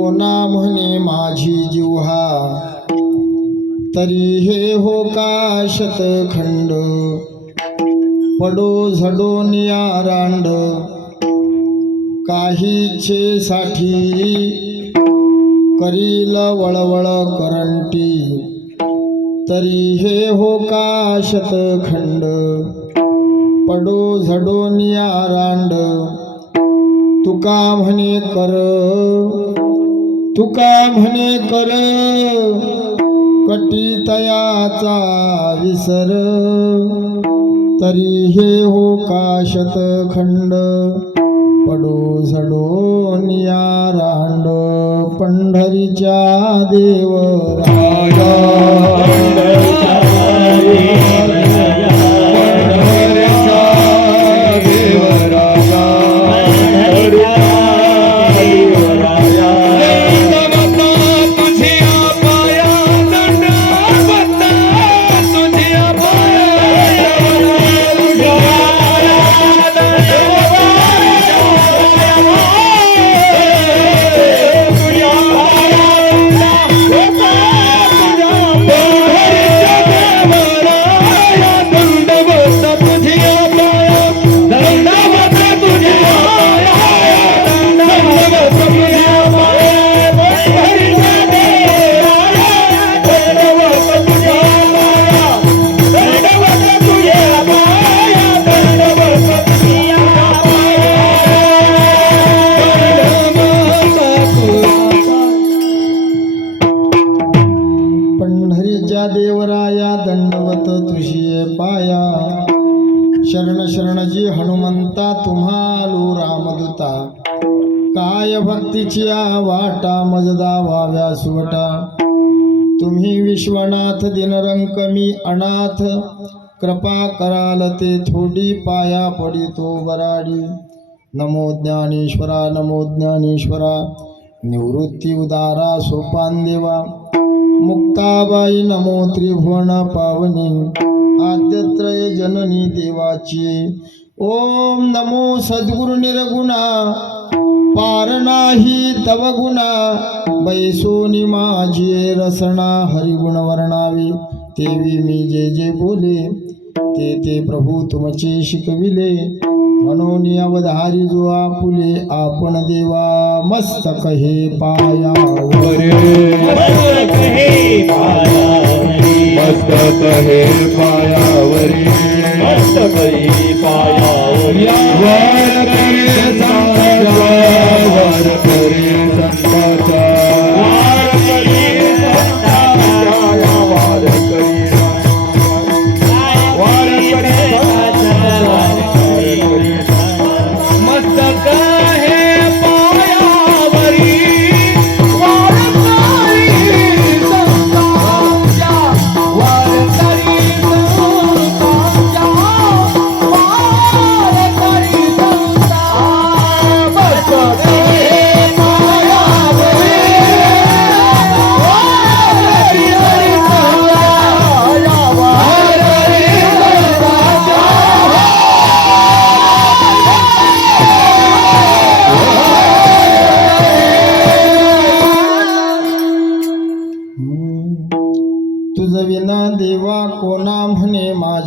कोणा म्हणे माझी जिव्हा. तरी हे हो का शतखंड? पडो झडो निया रांड. काहीचे साठी करील वळवळ करंटी. तरी हे हो का शतखंड? पडो झडो निया रांड. तुका म्हणे कर तुका म्हणे कर. कटी तयाचा विसर. तरी हे हो का शतखंड? पडो झडो निया रांड पंढरीच्या देव राजा पंढरीच्या देवराया दंडवत तुझी पाया. शरण शरणजी हनुमंता तुम्हालो रामदूता. काय भक्तीची वाटा मजदा व्हाव्या सुवटा. तुम्ही विश्वनाथ दिनरंक मी अनाथ. कृपा कराल ते थोडी पाया पडितो बराडी. नमो ज्ञानेश्वरा नमो ज्ञानेश्वरा. निवृत्ती उदारा सोपान देवा. मुक्ताबाई नमो त्रिभुवन पावनी आद्यत्रय जननी देवाची. ओम नमो सद्गुरु निरगुणा पार नाही तव गुणा बैसोनी माझी रसना हरिगुण वर्णावे. तेवी मी जे जे बोले ते ते प्रभू तुमचे शिकविले. म्हणून अवधारी जो आपुले आपण देवा मस्तक हे पायावर. मस्तक हे पायावरी. वार करे संताचा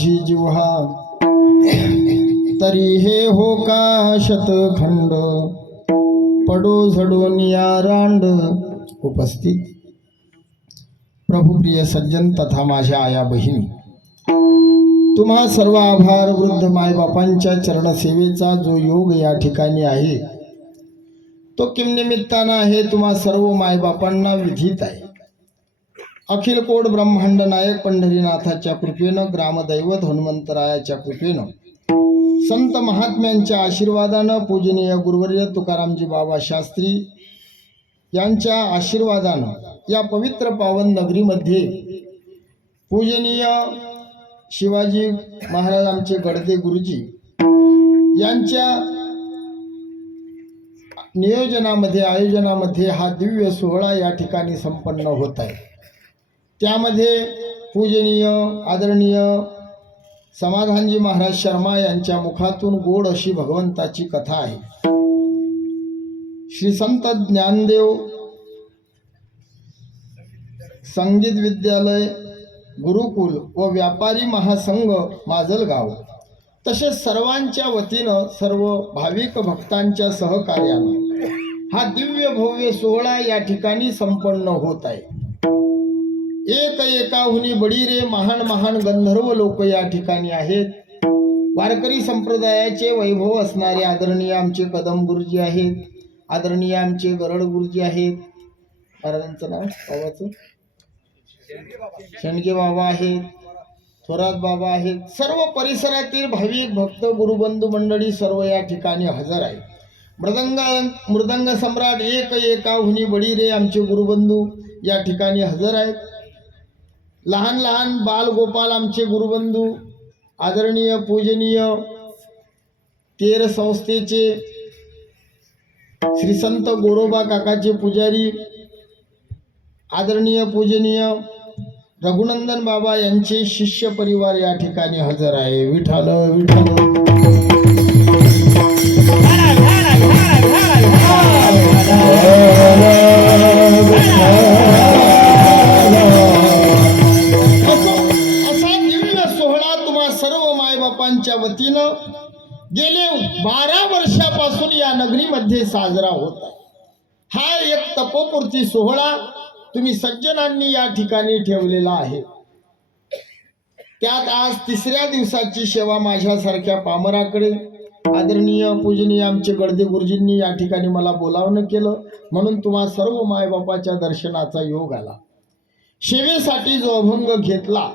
माझी जिव्हा तरी हे हो का शतखंड? पडो झडून या रांड उपस्थित. प्रभुप्रिय सज्जन तथा माझ्या आया बहिणी तुम्हा सर्व आभार वृद्ध मायबापांच्या चरणसेवेचा जो योग या ठिकाणी आहे तो किमनिमित्तानं आहे तुम्हा सर्व मायबापांना विधित आहे. अखिल कोड ब्रह्मांड नायक पंढरीनाथाच्या कृपेनं ग्रामदैवत हनुमंतरायाच्या कृपेनं. संत महात्म्यांच्या आशीर्वादानं पूजनीय गुरुवर्य तुकारामजी बाबा शास्त्री यांच्या आशीर्वादानं या पवित्र पावन नगरीमध्ये पूजनीय शिवाजी महाराज आमचे गडदे गुरुजी यांच्या नियोजनामध्ये आयोजनामध्ये हा दिव्य सोहळा या ठिकाणी संपन्न होत आहे. त्यामध्ये पूजनीय आदरणीय समाधानजी महाराज शर्मा यांच्या मुखातून गोड अशी भगवंताची कथा आहे. श्री संत ज्ञानदेव संगीत विद्यालय गुरुकुल व व्यापारी महासंघ माजलगाव. तसेच सर्वांच्या वतीनं सर्व भाविक भक्तांच्या सहकार्यानं हा दिव्य भव्य सोहळा या ठिकाणी संपन्न होत आहे. एक एकाहुनी बडीरे महान महान गंधर्व लोक या ठिकाणी आहेत. वारकरी संप्रदायाचे वैभव असणारे आदरणीय आमचे कदम गुरुजी आहेत. आदरणीय आमचे गरड गुरुजी आहेत. महाराजांचं नाव बाबाचं? शेंडगे बाबा आहेत. थोरात बाबा आहेत. सर्व परिसरातील भाविक भक्त गुरुबंधू मंडळी सर्व या ठिकाणी हजर आहे मृदंग मृदंग सम्राट एक एकाहुनी बडीरे आमचे गुरुबंधू या ठिकाणी हजर आहेत. लहान लहान बाल गोपाल आमचे गुरुबंधू आदरणीय पूजनीय तेर संस्थेचे श्री संत गोरोबा काकाचे पुजारी आदरणीय पूजनीय रघुनंदन बाबा यांचे शिष्य परिवार या ठिकाणी हजर आहे. विठाल विठाल तपोपूर्ती सोहळा तुम्ही सज्जनांनी या ठिकाणी ठेवलेला आहे. त्यात आज तिसऱ्या दिवसाची सेवा माझ्यासारख्या पामराकडे. आदरणीय पूजनीय आमचे गडदे गुरुजींनी या ठिकाणी मला बोलावणं केलं. म्हणून तुम्हा सर्व मायबापाच्या दर्शनाचा योग आला. सेवेसाठी जो अभंग घेतला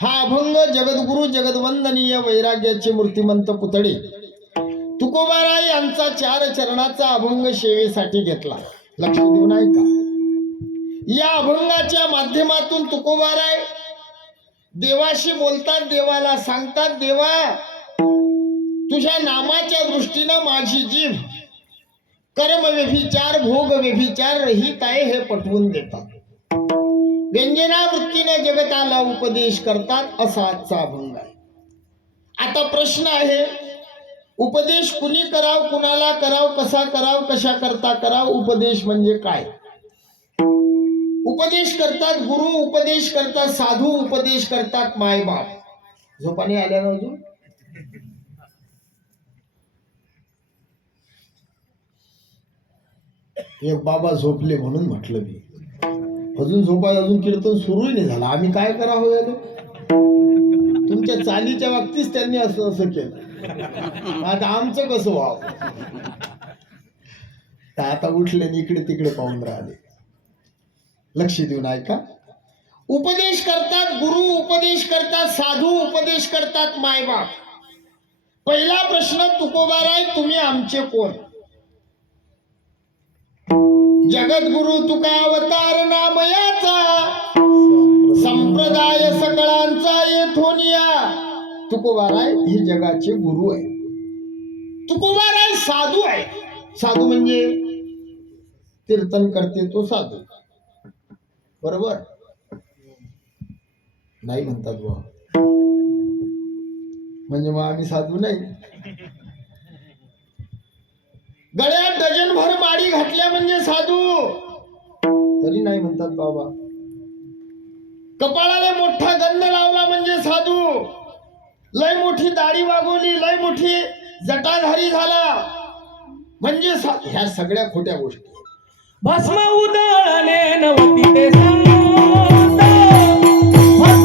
हा अभंग जगद्गुरु जगदवंदनीय वैराग्याचे मूर्तिमंत पुतळे तुकोबाराय यांचा चार चरणाचा अभंग सेवेसाठी घेतला. लक्ष देऊन ऐका या अभंगाच्या माध्यमातून तुकोबार आहे देवाशी बोलतात देवाला सांगतात देवा तुझ्या नामाच्या दृष्टीनं माझी जीव कर्म व्यभिचार भोग व्यभिचार रहित आहे हे पटवून देतात. व्यंजना वृत्तीने जगताला उपदेश करतात असा आजचा अभंग आहे. आता प्रश्न आहे उपदेश कुणी कराव कुणाला कराव कसा कराव कशा करता कराव उपदेश म्हणजे काय? उपदेश करतात गुरु उपदेश करतात साधू उपदेश करतात मायबाप झोपाने आल्या ना अजून? एक बाबा झोपले म्हणून म्हटलं मी. अजून झोपा अजून कीर्तन सुरूही नाही झालं. आम्ही काय करावं याला? तुमच्या चालीच्या बाबतीत त्यांनी असं असं केलं. आता आमचं कसं व्हावं तर आता उठले इकडे तिकडे पाहून राहिले. लक्ष देऊन ऐका. उपदेश करतात गुरु उपदेश करतात साधू उपदेश करतात मायबाप पहिला प्रश्न तुकोबाराय तुम्ही आमचे कोण? जगद्गुरु तुका अवतार नामयाचा. संप्रदाय सकळांचा येथून तुकोबाराय हे जगाचे गुरु आहे. तुकोबाराय साधू आहे. साधू म्हणजे कीर्तन करते तो साधू. बरोबर? नाही म्हणतात बा म्हणजे मग आम्ही साधू नाही. गळ्यात डजनभर माडी घातल्या म्हणजे साधू. तरी नाही म्हणतात बाबा. कपाळाला मोठा गंध लावला म्हणजे साधू. लय मोठी दाढी वागवली लय मोठी जटाधारी झाला. म्हणजे ह्या सगळ्या खोट्या गोष्टी. भस्म उदळले नव्हती ते सांग.